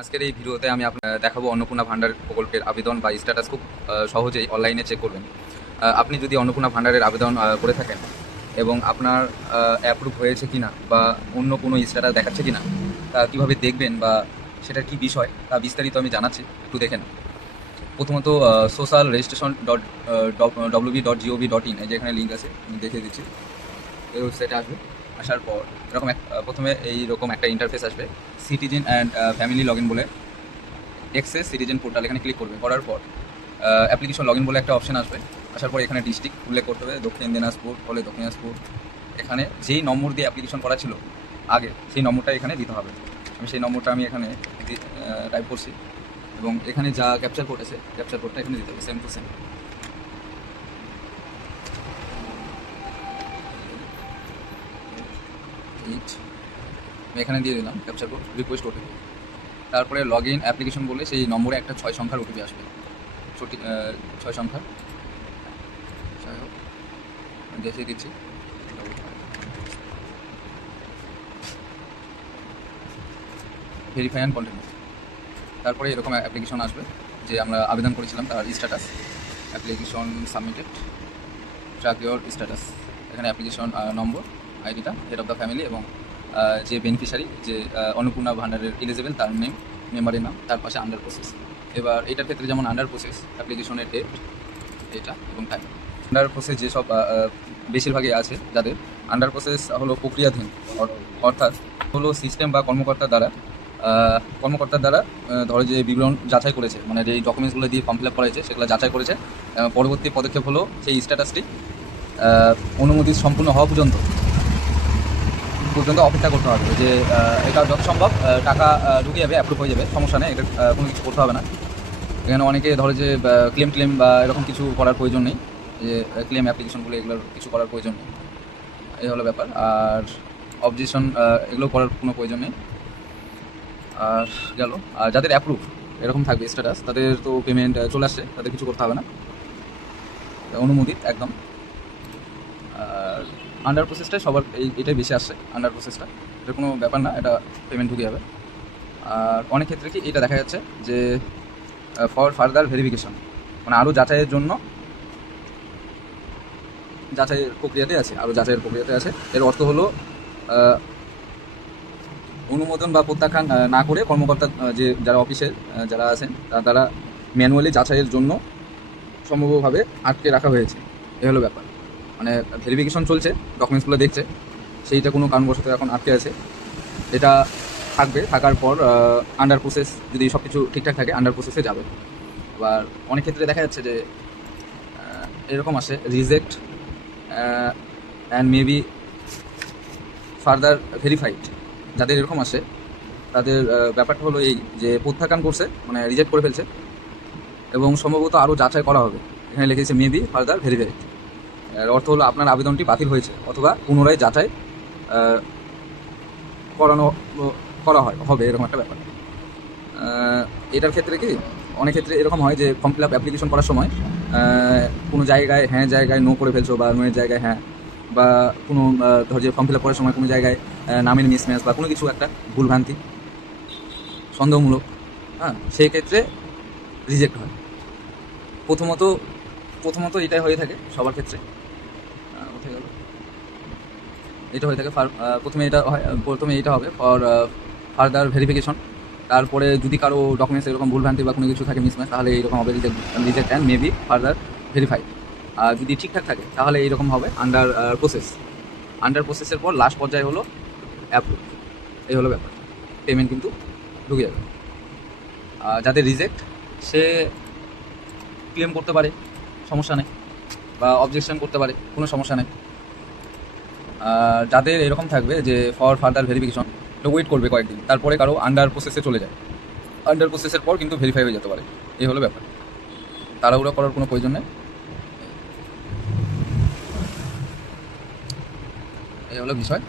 আজকের এই ভিডিওতে আমি আপনার দেখাবো অন্নপূর্ণা ভান্ডার প্রকল্পের আবেদন বা স্ট্যাটাস খুব সহজেই অনলাইনে চেক করবেন। আপনি যদি অন্নপূর্ণা ভান্ডারের আবেদন করে থাকেন এবং আপনার অ্যাপ্রুভ হয়েছে কিনা বা অন্য কোনো স্ট্যাটাস দেখাচ্ছে কিনা তা কীভাবে দেখবেন বা সেটার কী বিষয় তা বিস্তারিত আমি জানাচ্ছি, একটু দেখেন। প্রথমত সোশ্যাল রেজিস্ট্রেশন .wb.gov.in এই যে এখানে লিঙ্ক আছে, আমি দেখিয়ে দিচ্ছি। এই ওয়েবসাইটে আসবে, আসার পর এরকম প্রথমে এইরকম একটা ইন্টারফেস আসবে, citizen and family log in বলে এক্সেস সিটিজেন পোর্টাল, এখানে ক্লিক করবে। করার পর অ্যাপ্লিকেশন লগ ইন বলে একটা অপশন আসবে। আসার পর এখানে ডিস্ট্রিক্ট উল্লেখ করতে হবে, দক্ষিণ দিনাজপুর হলে দক্ষিণ দিনাজপুর। এখানে যেই নম্বর দিয়ে অ্যাপ্লিকেশন করা ছিল আগে, সেই নম্বরটা এখানে দিতে হবে। আমি সেই নম্বরটা এখানে টাইপ করছি এবং এখানে যা ক্যাপচার কোড আছে ক্যাপচার কোডটা এখানে দিতে হবে, সেম টু সেম। আমি এখানে দিয়ে দিলাম ক্যাপচার কোড, রিকোয়েস্ট ওটিপি। তারপরে লগ ইন অ্যাপ্লিকেশন বলে সেই নম্বরে একটা 6 সংখ্যার ওটিপি আসবে, 6 সংখ্যার। যাই হোক, দেখিয়ে দিচ্ছি। Verify and continue. তারপরে এরকম অ্যাপ্লিকেশন আসবে যে আমরা আবেদন করেছিলাম তার status, application submitted, track your status. এখানে অ্যাপ্লিকেশন নম্বর, আইডিটা, হেড অফ দ্য ফ্যামিলি এবং যে বেনিফিশিয়ারি, যে অন্নপূর্ণা ভান্ডারের এলিজিবল, তার নেম, মেম্বারের নাম, তার পাশে আন্ডার প্রসেস। এবার এটার ক্ষেত্রে যেমন আন্ডার প্রসেস, অ্যাপ্লিকেশনের ডেট, এটা এবং টাইম। আন্ডার প্রসেস যেসব বেশিরভাগই আছে যাদের আন্ডার প্রসেস হলো প্রক্রিয়াধীন, অর্থাৎ হলো সিস্টেম বা কর্মকর্তার দ্বারা ধরো যে বিবরণ যাচাই করেছে, মানে যেই ডকুমেন্টসগুলো দিয়ে ফর্ম ফিল আপ করা হয়েছে সেগুলো যাচাই করেছে। পরবর্তী পদক্ষেপ হলো সেই স্ট্যাটাসটি অনুমোদিত সম্পূর্ণ হওয়া পর্যন্ত অপেক্ষা করতে হবে, যে এটা যত সম্ভব টাকা ঢুকে যাবে, অ্যাপ্রুভ হয়ে যাবে, সমস্যা নেই, এটা কোনো কিছু করতে হবে না। এখানে অনেকে ধরে যে ক্লেম বা এরকম কিছু করার প্রয়োজন নেই, যে ক্লেম অ্যাপ্লিকেশনগুলো এগুলোর কিছু করার প্রয়োজন নেই, এই হলো ব্যাপার। আর অবজেকশন এগুলো করার কোনো প্রয়োজন নেই। আর গেল, আর যাদের অ্যাপ্রুভ এরকম থাকবে স্ট্যাটাস, তাদের তো পেমেন্ট চলে আসছে, তাদের কিছু করতে হবে না, অনুমোদিত একদম। আর আন্ডার প্রসেসটাই সবার এটাই বেশি আসছে, আন্ডার প্রসেসটা, এটা কোনো ব্যাপার না, এটা পেমেন্ট ঢুকে যাবে। আর অনেক ক্ষেত্রে কি এটা দেখা যাচ্ছে যে ফর ফার্দার ভেরিফিকেশন, মানে আরও যাচাইয়ের জন্য, যাচাইয়ের প্রক্রিয়াতে আছে। এর অর্থ হলো অনুমোদন বা প্রত্যাখ্যান না করে কর্মকর্তা, যারা অফিসের যারা আছেন তারা ম্যানুয়ালি যাচাইয়ের জন্য সম্ভবভাবে আটকে রাখা হয়েছে, এ হলো ব্যাপার। মানে ভেরিফিকেশন চলছে, ডকুমেন্টসগুলো দেখছে, সেইটা কোনো কারণবশত এখন আটকে আছে, এটা থাকার পর আন্ডার প্রসেস, যদি সব কিছু ঠিকঠাক থাকে আন্ডার প্রসেসে যাবে। আবার অনেক ক্ষেত্রে দেখা যাচ্ছে যে এরকম আসে, reject and maybe further verified. যাদের এরকম আসে তাদের ব্যাপারটা হলো এই, যে প্রত্যাখ্যান করছে, মানে রিজেক্ট করে ফেলছে এবং সম্ভবত আরও যাচাই করা হবে। এখানে লিখেছে মেবি ফার্দার ভেরিফাইড, এর অর্থ হলো আপনার আবেদনটি বাতিল হয়েছে অথবা পুনরায় যাচাই করা হবে, এরকম একটা ব্যাপার। এটার ক্ষেত্রে কি অনেক ক্ষেত্রে এরকম হয় যে ফর্ম ফিল আপ অ্যাপ্লিকেশন করার সময় কোনো জায়গায় হ্যাঁ জায়গায় নো করে ফেলছো, বা নোয়ের জায়গায় হ্যাঁ, বা কোনো ধর যে ফর্ম ফিল আপ করার সময় কোনো জায়গায় নামের মিসম্যাচ বা কোনো কিছু একটা ভুলভ্রান্তি, সন্দেহমূলক, হ্যাঁ, সেই ক্ষেত্রে রিজেক্ট হয়। প্রথমত এটাই হয়ে থাকে সবার ক্ষেত্রে। কোথায় গেল, এটা হয়ে থাকে প্রথমে এটা হবে ফর ফার্দার ভেরিফিকেশন। তারপরে যদি কারো ডকুমেন্টস এরকম ভুলভ্রান্তি বা কোনো কিছু থাকে মিসম্যাচ, তাহলে এইরকম হবে reject and maybe further verified. আর যদি ঠিকঠাক থাকে তাহলে এইরকম হবে আন্ডার প্রসেসের পর লাস্ট পর্যায়ে হলো অ্যাপ্রুভ, এই হলো ব্যাপার। পেমেন্ট কিন্তু ঢুকে যাবে। যাদের রিজেক্ট, সে ক্লেম করতে পারে, সমস্যা নেই, বা অবজেকশন করতে পারে, কোনো সমস্যা নেই। যাদের এরকম থাকবে যে ফর ফার্দার ভেরিফিকেশন, ওয়েট করবে কয়েকদিন, তারপরে কারো আন্ডার প্রসেসে চলে যায়, আন্ডার প্রসেসের পর কিন্তু ভেরিফাই হয়ে যেতে পারে, এই হলো ব্যাপার। তাড়াহুড়ো করার কোনো প্রয়োজন নেই, এই হলো বিষয়।